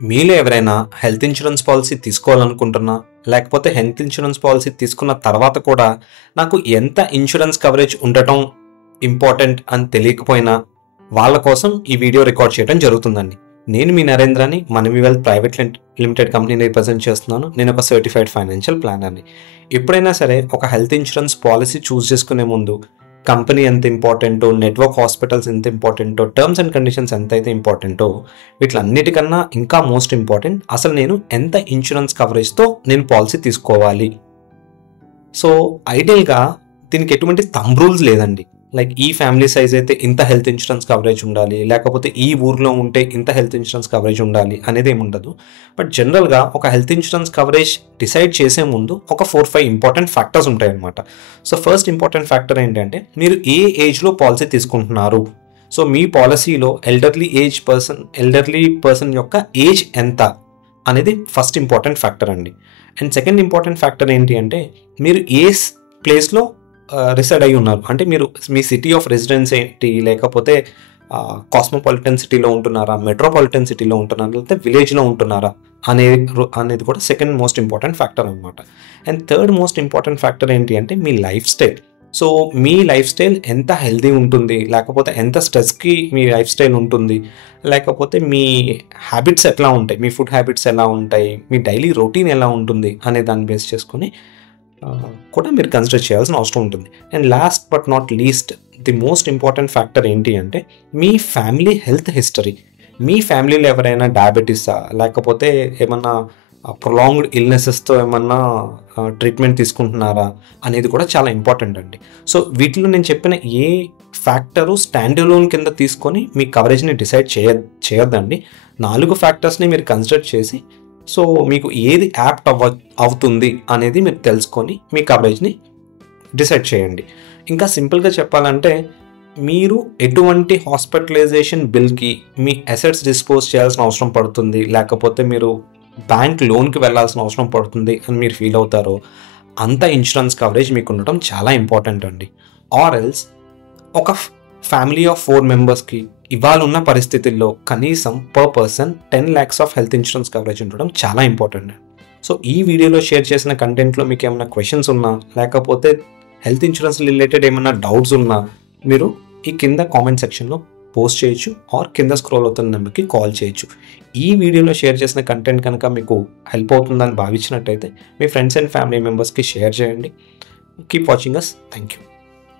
మీలో ఎవరైనా health insurance policy తీసుకోవాలనుకుంటున్నా, లేకపోతే హెల్త్ ఇన్సూరెన్స్ పాలసీ తీసుకున్న తర్వాత కూడా నాకు ఎంత ఇన్సూరెన్స్ కవరేజ్ ఉండటం ఇంపార్టెంట్ అని తెలియకపోయినా వాళ్ళ కోసం ఈ వీడియో రికార్డ్ చేయడం జరుగుతుందండి. నేను మీ నరేంద్రని మనవి వెల్త్ ప్రైవేట్ లిమిటెడ్ కంపెనీని రిప్రజెంట్ చేస్తున్నాను. నేను ఒక సర్టిఫైడ్ ఫైనాన్షియల్ ప్లానర్ని. ఎప్పుడైనా సరే ఒక హెల్త్ ఇన్సూరెన్స్ పాలసీ చూస్ చేసుకునే ముందు కంపెనీ ఎంత ఇంపార్టెంటో, నెట్వర్క్ హాస్పిటల్స్ ఎంత ఇంపార్టెంటో, టర్మ్స్ అండ్ కండిషన్స్ ఎంత అయితే ఇంపార్టెంటో, వీటిలన్నిటికన్నా ఇంకా మోస్ట్ ఇంపార్టెంట్ అసలు నేను ఎంత ఇన్సూరెన్స్ కవరేజ్తో నేను పాలసీ తీసుకోవాలి. సో ఐడియల్గా దీనికి ఎటువంటి థంబ్ రూల్స్ లేదండి. లైక్ ఈ ఫ్యామిలీ సైజ్ అయితే ఇంత హెల్త్ ఇన్సూరెన్స్ కవరేజ్ ఉండాలి, లేకపోతే ఈ ఊర్లో ఉంటే ఇంత హెల్త్ ఇన్సూరెన్స్ కవరేజ్ ఉండాలి అనేది ఏమి ఉండదు. బట్ జనరల్గా ఒక హెల్త్ ఇన్సూరెన్స్ కవరేజ్ డిసైడ్ చేసే ముందు ఒక 4-5 ఇంపార్టెంట్ ఫ్యాక్టర్స్ ఉంటాయి అన్నమాట. సో ఫస్ట్ ఇంపార్టెంట్ ఫ్యాక్టర్ ఏంటంటే మీరు ఏ ఏజ్లో పాలసీ తీసుకుంటున్నారు. సో మీ పాలసీలో ఎల్డర్లీ పర్సన్ యొక్క ఏజ్ ఎంత అనేది ఫస్ట్ ఇంపార్టెంట్ ఫ్యాక్టర్ అండి. అండ్ సెకండ్ ఇంపార్టెంట్ ఫ్యాక్టర్ ఏంటి అంటే మీరు ఏ ప్లేస్లో రిసైడ్ అయి ఉన్నారు. అంటే మీరు మీ సిటీ ఆఫ్ రెసిడెన్స్ ఏంటి, లేకపోతే కాస్మోపాలిటన్ సిటీలో ఉంటున్నారా, మెట్రోపాలిటన్ సిటీలో ఉంటున్నారా, లేకపోతే విలేజ్లో ఉంటున్నారా అనేది కూడా సెకండ్ మోస్ట్ ఇంపార్టెంట్ ఫ్యాక్టర్ అనమాట. And third most important factor ఏంటి అంటే మీ లైఫ్ స్టైల్. సో మీ లైఫ్ స్టైల్ ఎంత హెల్తీ ఉంటుంది, లేకపోతే ఎంత స్ట్రెస్కి మీ లైఫ్ స్టైల్ ఉంటుంది, లేకపోతే మీ హ్యాబిట్స్ ఎట్లా ఉంటాయి, మీ ఫుడ్ హ్యాబిట్స్ ఎలా ఉంటాయి, మీ డైలీ రొటీన్ ఎలా ఉంటుంది అనే దాన్ని బేస్ చేసుకొని కూడా మీరు కన్సిడర్ చేయాల్సిన అవసరం ఉంటుంది. And last but not least the most important factor ఏంటి అంటే మీ ఫ్యామిలీ హెల్త్ హిస్టరీ. మీ ఫ్యామిలీలో ఎవరైనా డయాబెటీసా, లేకపోతే ఏమన్నా ప్రొలాంగ్డ్ ఇల్నెసెస్తో ఏమన్నా ట్రీట్మెంట్ తీసుకుంటున్నారా అనేది కూడా చాలా ఇంపార్టెంట్ అండి. సో వీటిలో నేను చెప్పిన ఏ ఫ్యాక్టరు స్టాండ్ అలోన్ కింద తీసుకొని మీ కవరేజ్ని డిసైడ్ చేయొద్దండి. 4 ఫ్యాక్టర్స్ని మీరు కన్సిడర్ చేసి సో మీకు ఏది యాప్ట్ అవుతుంది అనేది మీరు తెలుసుకొని మీ కవరేజ్ని డిసైడ్ చేయండి. ఇంకా సింపుల్గా చెప్పాలంటే మీరు ఎటువంటి హాస్పిటలైజేషన్ బిల్కి మీ అసెట్స్ డిస్పోజ్ చేయాల్సిన అవసరం పడుతుంది, లేకపోతే మీరు బ్యాంక్ లోన్కి వెళ్ళాల్సిన అవసరం పడుతుంది అని మీరు ఫీల్ అవుతారో అంత ఇన్సూరెన్స్ కవరేజ్ మీకు ఉండటం చాలా ఇంపార్టెంట్ అండి. ఆర్ ఎల్స్ ఒక ఫ్యామిలీ ఆఫ్ 4 మెంబర్స్కి ఇవాళ ఉన్న పరిస్థితుల్లో కనీసం per person 10 lakhs of health insurance coverage ఉండడం చాలా ఇంపార్టెంట్. సో ఈ వీడియోలో షేర్ చేసిన కంటెంట్లో మీకు ఏమైనా క్వశ్చన్స్ ఉన్నా, లేకపోతే హెల్త్ ఇన్సూరెన్స్ రిలేటెడ్ ఏమైనా డౌట్స్ ఉన్నా మీరు ఈ కింద కామెంట్ సెక్షన్లో పోస్ట్ చేయొచ్చు, ఆర్ కింద స్క్రోల్ అవుతున్న నెంబర్కి కాల్ చేయొచ్చు. ఈ వీడియోలో షేర్ చేసిన కంటెంట్ కనుక మీకు హెల్ప్ అవుతుందని భావించినట్టయితే మీ ఫ్రెండ్స్ అండ్ ఫ్యామిలీ మెంబర్స్కి షేర్ చేయండి. Keep watching us. Thank you.